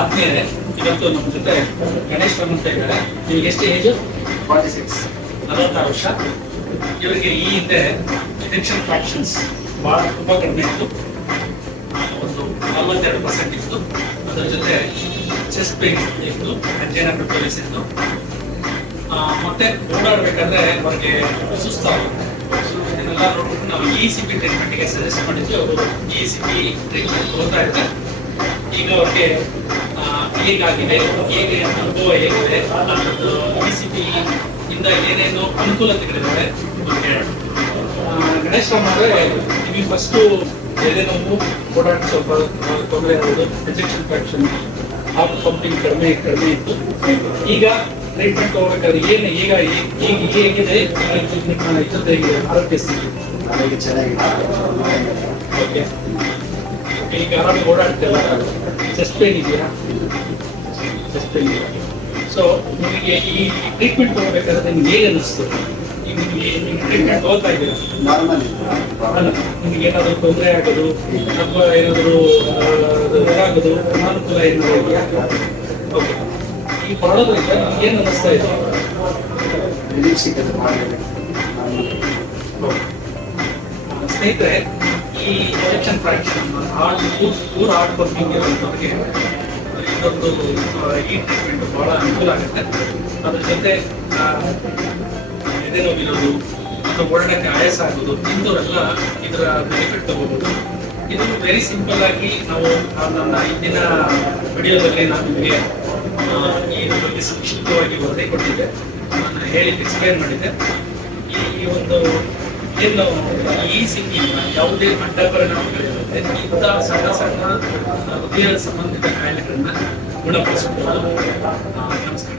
ಆತ್ಮೀಯರೇ ಇವತ್ತು ನಮ್ಮ ಜೊತೆ ಗಣೇಶ್ ಅಂತ ಇದ್ದಾರೆ. ನಿಮ್ಗೆ ಎಷ್ಟು ಏಜ್ ಫಾರ್ಟಿ ಸಿಕ್ಸ್ ನಲವತ್ತಾರು ವರ್ಷ. ಇವರಿಗೆ ಈ ಹಿಂದೆ ಎಜೆಕ್ಷನ್ ಫ್ರಾಕ್ಷನ್ಸ್ ಬಹಳ ತುಂಬ ಕಡಿಮೆ ಇತ್ತು. ಒಂದು ನಲವತ್ತೆರಡು ಪರ್ಸೆಂಟ್ ಇತ್ತು. ಅದರ ಜೊತೆ ಚೆಸ್ಟ್ ಪೇನ್ ಇತ್ತು. ಅಂಜೇನ ಪ್ರಿಪೇರಿಸ್ ಇತ್ತು ಮತ್ತೆ ಓಡಾಡಬೇಕಾದ್ರೆ ಅವ್ರಿಗೆ ಸುಸ್ತಾಗುತ್ತೆ. ಇದನ್ನೆಲ್ಲ ನೋಡ್ಬಿಟ್ಟು ನಾವು ಇ ಸಿ ಪಿ ಟ್ರೀಟ್ಮೆಂಟ್ಗೆ ಸಜೆಸ್ಟ್ ಮಾಡಿದ್ವಿ. ಅವರು ಇ ಸಿ ಪಿ ಟ್ರೀಟ್ಮೆಂಟ್ ಓದ್ತಾ ಇದ್ದಾರೆ. ಈಗ ಅವ್ರಿಗೆ ಹೇಗಾಗಿದೆ ಹೇಗೆ ಅನುಭವ ಹೇಗಿದೆ ಮತ್ತು ಇ ಸಿ ಪಿ ಇಂದ ಏನೇನು. ಆ, ಗಣೇಶ್ ಅವರೇ ನಿಮಗೆ ಫಸ್ಟು ಎದೆ ನೋವು ಓಡಾಟ ಸ್ವಲ್ಪ ತೊಂದರೆ ಆಗೋದು ಇಂಜೆಕ್ಷನ್ ಫ್ರಾಕ್ಷನ್ ಹಾರ್ಟ್ ಪಂಪಿಂಗ್ ಕಡಿಮೆ ಕಡಿಮೆ ಇತ್ತು. ಈಗ ಟ್ರೀಟ್ಮೆಂಟ್ ತಗೋಬೇಕಾದ್ರೆ ಏನು ಈಗ ಈಗ ಹೇಗಿದೆ? ಇದ್ದದ್ದು ಹೇಗಿದೆ ಆರೋಗ್ಯ ಸ್ಥಿತಿ ನನಗೆ ಚೆನ್ನಾಗಿದೆ. ಓಕೆ ಈಗ ಆರಾಮಾಗಿ ಓಡಾಡ್ತಿಲ್ಲ ಚೆಸ್ಟ್ ಪೇನ್ ಇದೆಯಾ ಚೆಸ್ಟ್ ಪೇನ್ ಇದೆಯಾ ಸೊ ನಿಮಗೆ ಈ ಟ್ರೀಟ್ಮೆಂಟ್ ತಗೋಬೇಕಾದ್ರೆ ನಿಮ್ಗೆ ಹೇಗೆ ಅನಿಸ್ತು ಈಗ ನಿಮಗೆ ನೀವು ಟ್ರೀಟ್ಮೆಂಟ್ ತಗೋತಾ ಇದ್ದೀರಾ ನಾರ್ಮಲ್ ಅಲ್ಲ ನಿಮ್ಗೆ ಏನಾದರೂ ತೊಂದರೆ ಆಗೋದು ಅಥವಾ ಏನಾದರೂ ಆಗೋದು ಅನಾನುಕೂಲ ಏನಾದರೂ ಇದೆಯಾ? ಓಕೆ ಈ ಮಾಡೋದ್ರಿಂದ ನಿಮ್ಗೆ ಏನು ಅನ್ನಿಸ್ತಾ ಇದೆ? ಸ್ನೇಹಿತರೆ ಈ ejection fraction heart poor heart pumping ಇರುವಂಥವ್ರಿಗೆ ಇದೊಂದು ಈ ಟ್ರೀಟ್ಮೆಂಟ್ ಬಹಳ ಅನುಕೂಲ ಆಗುತ್ತೆ. ಅದ್ರ ಜೊತೆ ಎದೆ ನೋವಿರೋದು, ಅಥವಾ ಓಡಾಡಕ್ಕೆ ಆಯಾಸ ಆಗೋದು, ಇಂಥವರೆಲ್ಲ ಇದರ ಬೆನಿಫಿಟ್ ತಗೋಬಹುದು ಇದು ವೆರಿ ಸಿಂಪಲ್ ಆಗಿ ನಾವು ನನ್ನ ಹಿಂದಿನ ವಿಡಿಯೋದಲ್ಲಿ ನಾನು ನಿಮಗೆ ಈ ಬಗ್ಗೆ ಸಂಕ್ಷಿಪ್ತವಾಗಿ ವರದಿ ಕೊಟ್ಟಿದ್ದೆ. ನಾನು ಹೇಳಿ ಎಕ್ಸ್ಪ್ಲೈನ್ ಮಾಡಿದ್ದೆ. ಈ ಒಂದು ಏನು ಈ ಸಿಕ್ಕಿಲ್ಲ ಯಾವುದೇ ಅಡ್ಡ ಪರಿಣಾಮಗಳಿರುತ್ತೆ ಇಂಥ ಸಣ್ಣ ಸಣ್ಣ ಹೃದಯ ಸಂಬಂಧಿತ ಕಾಯಿಲೆಗಳನ್ನ ಗುಣಪಡಿಸಬಹುದು ನಮಸ್ಕಾರ.